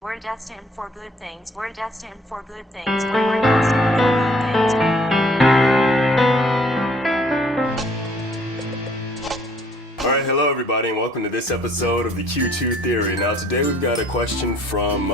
We're destined for good things. We're destined for good things. We're destined for good things. Alright, hello everybody and welcome to this episode of the Q2 Theory. Now today we've got a question from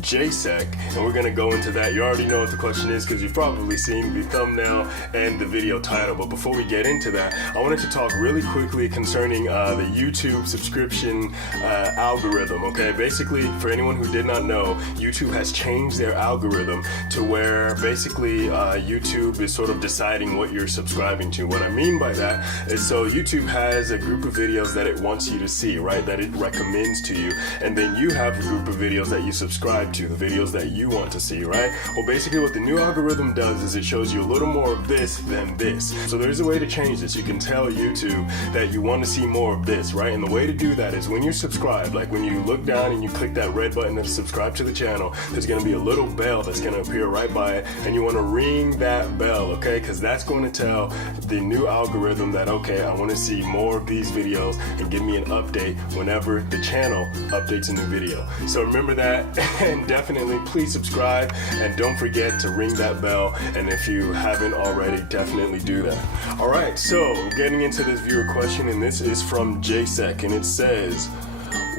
JSEC and we're going to go into that. You already know what the question is because you've probably seen the thumbnail and the video title. But before we get into that, I wanted to talk really quickly concerning the YouTube subscription algorithm, okay? Basically, for anyone who did not know, YouTube has changed their algorithm to where basically YouTube is sort of deciding what you're subscribing to. What I mean by that is so YouTube has a group of videos that it wants you to see, right? That it recommends to you. And then you have a group of videos that you subscribe to, the videos that you want to see, right? Well, basically what the new algorithm does is it shows you a little more of this than this. So there's a way to change this. You can tell YouTube that you want to see more of this, right? And the way to do that is when you're subscribed, like when you look down and you click that red button to subscribe to the channel, there's going to be a little bell that's going to appear right by it, and you want to ring that bell, okay? Because that's going to tell the new algorithm that, okay, I want to see more of these videos and give me an update whenever the channel updates a new video. So remember that, and definitely please subscribe and don't forget to ring that bell, and if you haven't already, definitely do that. Alright, so getting into this viewer question, and this is from JSEC, and it says,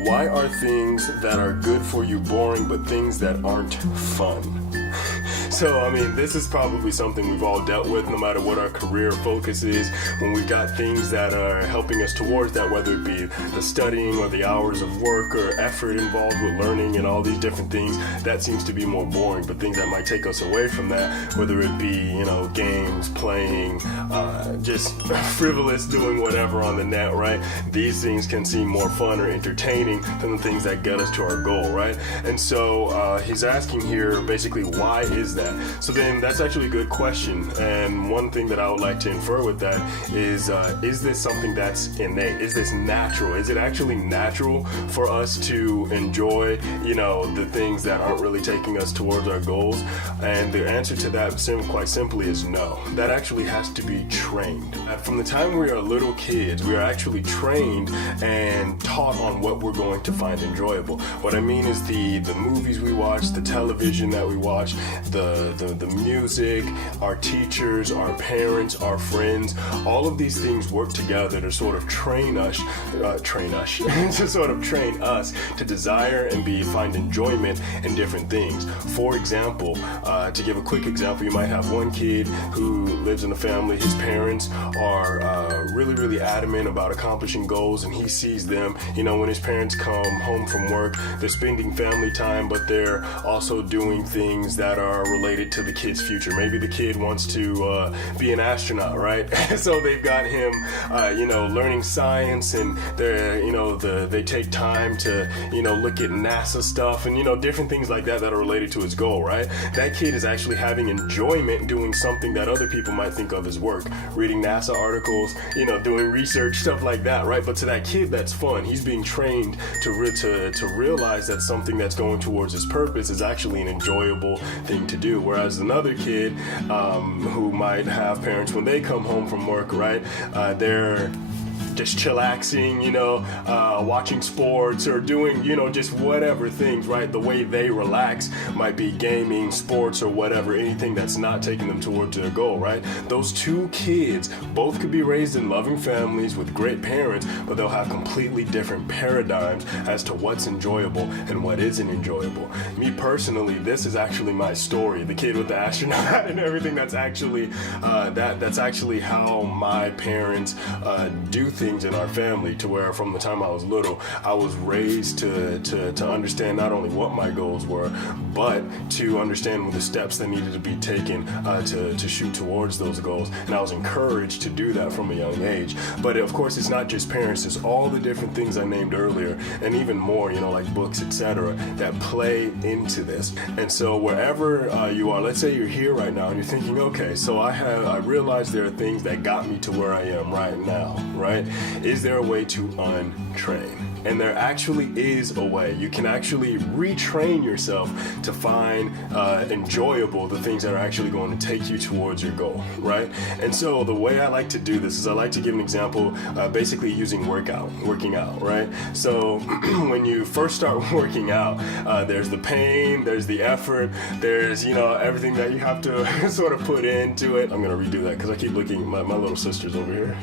why are things that are good for you boring but things that aren't fun? So, I mean, this is probably something we've all dealt with no matter what our career focus is. When we've got things that are helping us towards that, whether it be the studying or the hours of work or effort involved with learning and all these different things, that seems to be more boring. But things that might take us away from that, whether it be, you know, games, playing, just frivolous, doing whatever on the net, right? These things can seem more fun or entertaining than the things that get us to our goal, right? And so he's asking here, basically, why is that? So then that's actually a good question, and one thing that I would like to infer with that is this something that's innate? Is this natural? Is it actually natural for us to enjoy, you know, the things that aren't really taking us towards our goals? And the answer to that quite simply is no. That actually has to be trained. From the time we are little kids, we are actually trained and taught on what we're going to find enjoyable. What I mean is the movies we watch, the television that we watch, the music, our teachers, our parents, our friends, all of these things work together to sort of train us to desire and find enjoyment in different things. For example, to give a quick example, you might have one kid who lives in a family, his parents are really adamant about accomplishing goals, and he sees them, you know, when his parents come home from work, they're spending family time, but they're also doing things that are related to the kid's future. Maybe the kid wants to be an astronaut, right? So they've got him, you know, learning science, and they take time to, you know, look at NASA stuff and, you know, different things like that that are related to his goal, right? That kid is actually having enjoyment doing something that other people might think of as work, reading NASA articles, you know, doing research, stuff like that, right? But to that kid, that's fun. He's being trained to realize that something that's going towards his purpose is actually an enjoyable thing to do. Whereas another kid who might have parents when they come home from work, right, they're just chillaxing, you know, watching sports or doing, you know, just whatever things, right? The way they relax might be gaming, sports, or whatever, anything that's not taking them towards their goal, right? Those two kids both could be raised in loving families with great parents, but they'll have completely different paradigms as to what's enjoyable and what isn't enjoyable. Me personally, this is actually my story. The kid with the astronaut and everything, that's actually that's actually how my parents do things in our family, to where from the time I was little, I was raised to understand not only what my goals were, but to understand the steps that needed to be taken to shoot towards those goals. And I was encouraged to do that from a young age. But of course, it's not just parents, it's all the different things I named earlier, and even more, you know, like books, etc., that play into this. And so wherever you are, let's say you're here right now and you're thinking, okay, so I realize there are things that got me to where I am right now, right? Is there a way to untrain? And there actually is a way. You can actually retrain yourself to find enjoyable the things that are actually going to take you towards your goal, right? And so the way I like to do this is I like to give an example, basically using working out, right? So when you first start working out, there's the pain, there's the effort, there's, you know, everything that you have to sort of put into it. I'm gonna redo that because I keep looking. My little sister's over here.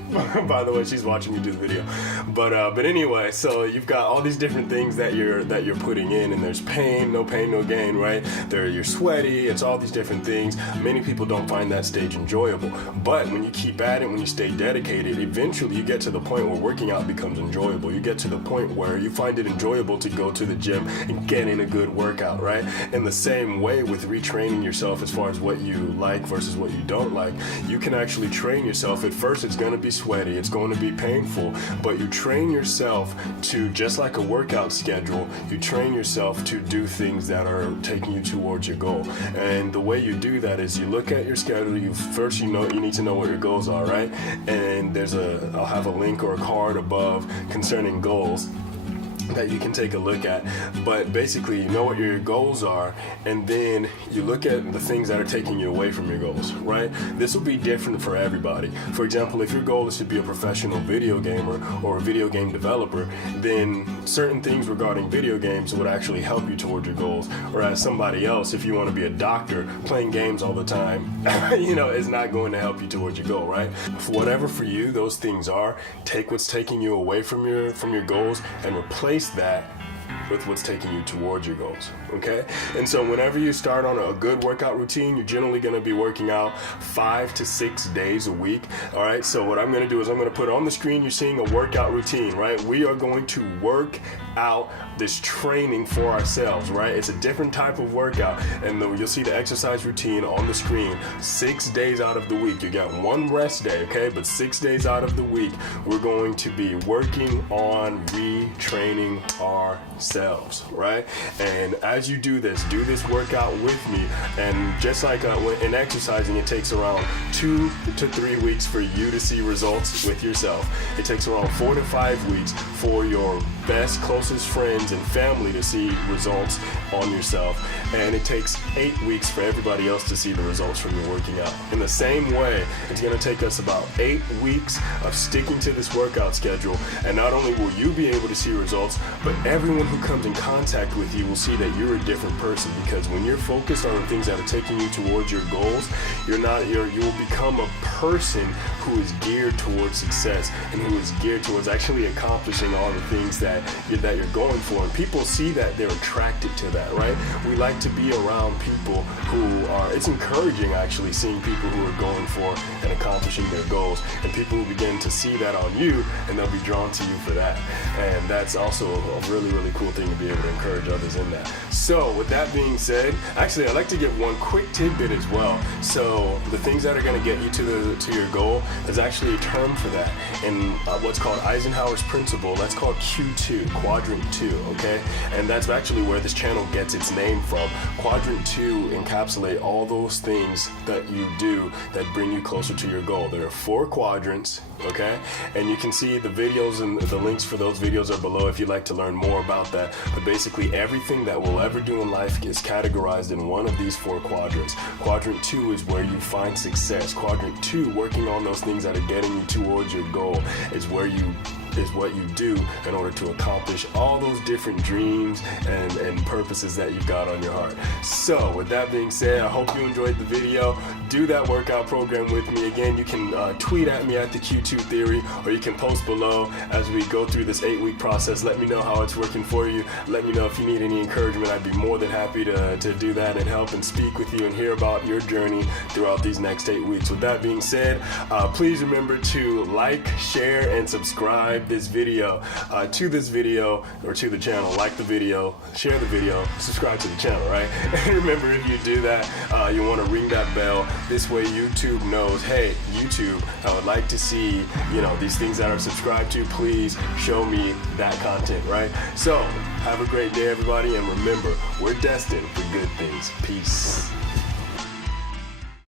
By the way, she's watching me do the video. But anyway, so you've got all these different things that you're putting in, and there's pain, no gain, right? You're sweaty. It's all these different things. Many people don't find that stage enjoyable, but when you keep at it, when you stay dedicated, eventually you get to the point where working out becomes enjoyable. You get to the point where you find it enjoyable to go to the gym and get in a good workout, right? In the same way with retraining yourself as far as what you like versus what you don't like, you can actually train yourself. At first it's going to be sweaty, it's going to be painful, but you train yourself to, just like a workout schedule, you train yourself to do things that are taking you towards your goal. And the way you do that is you look at your schedule. You need to know what your goals are, right? And I'll have a link or a card above concerning goals that you can take a look at. But basically, you know what your goals are, and then you look at the things that are taking you away from your goals, right? This will be different for everybody. For example, if your goal is to be a professional video gamer or a video game developer, then certain things regarding video games would actually help you toward your goals. Whereas somebody else, if you want to be a doctor, playing games all the time, is not going to help you towards your goal, right? Whatever for you those things are, take what's taking you away from your goals and replace that with what's taking you towards your goals, okay? And so whenever you start on a good workout routine, you're generally gonna be working out 5 to 6 days a week, all right? So what I'm gonna do is I'm gonna put on the screen, you're seeing a workout routine, right? We are going to work out this training for ourselves, right? It's a different type of workout, and you'll see the exercise routine on the screen. 6 days out of the week, you got one rest day, okay? But 6 days out of the week, we're going to be working on retraining ourselves, right? And as you do this workout with me, and just like in exercising, it takes around 2 to 3 weeks for you to see results with yourself. It takes around 4 to 5 weeks for your best, closest friends and family to see results on yourself, and it takes 8 weeks for everybody else to see the results from your working out. In the same way, it's going to take us about 8 weeks of sticking to this workout schedule, and not only will you be able to see results, but everyone who comes in contact with you will see that you're a different person, because when you're focused on the things that are taking you towards your goals, you will become a person who is geared towards success and who is geared towards actually accomplishing all the things that you're going for. And people see that, they're attracted to that, right? We like to be around people who are, it's encouraging actually seeing people who are going for and accomplishing their goals, and people who begin to see that on you, and they'll be drawn to you for that. And that's also a really, really cool thing to be able to encourage others in that. So with that being said, actually I'd like to give one quick tidbit as well. So the things that are going to get you to your goal is actually a term for that, and what's called Eisenhower's principle. That's called Q2, quadrant 2, okay? And that's actually where this channel gets its name from. Quadrant 2 encapsulate all those things that you do that bring you closer to your goal. There are 4 quadrants, okay? And you can see the videos, and the links for those videos are below if you'd like to learn more about that. But basically everything that we'll ever do in life is categorized in one of these 4 quadrants. Quadrant 2 is where you find success. Quadrant 2, working on those things that are getting you towards your goal, is what you do in order to accomplish all those different dreams and purposes that you've got on your heart. So with that being said, I hope you enjoyed the video. Do that workout program with me. Again, you can tweet at me at the Q2 Theory, or you can post below as we go through this 8-week process. Let me know how it's working for you. Let me know if you need any encouragement. I'd be more than happy to do that and help and speak with you and hear about your journey throughout these next 8 weeks. With that being said, please remember to like, share, and subscribe this video to this video or to the channel. Like the video, share the video, subscribe to the channel, right? And remember, if you do that, you want to ring that bell. This way YouTube knows, hey, YouTube, I would like to see, these things that are subscribed to. Please show me that content, right? So have a great day, everybody, and remember, we're destined for good things. Peace.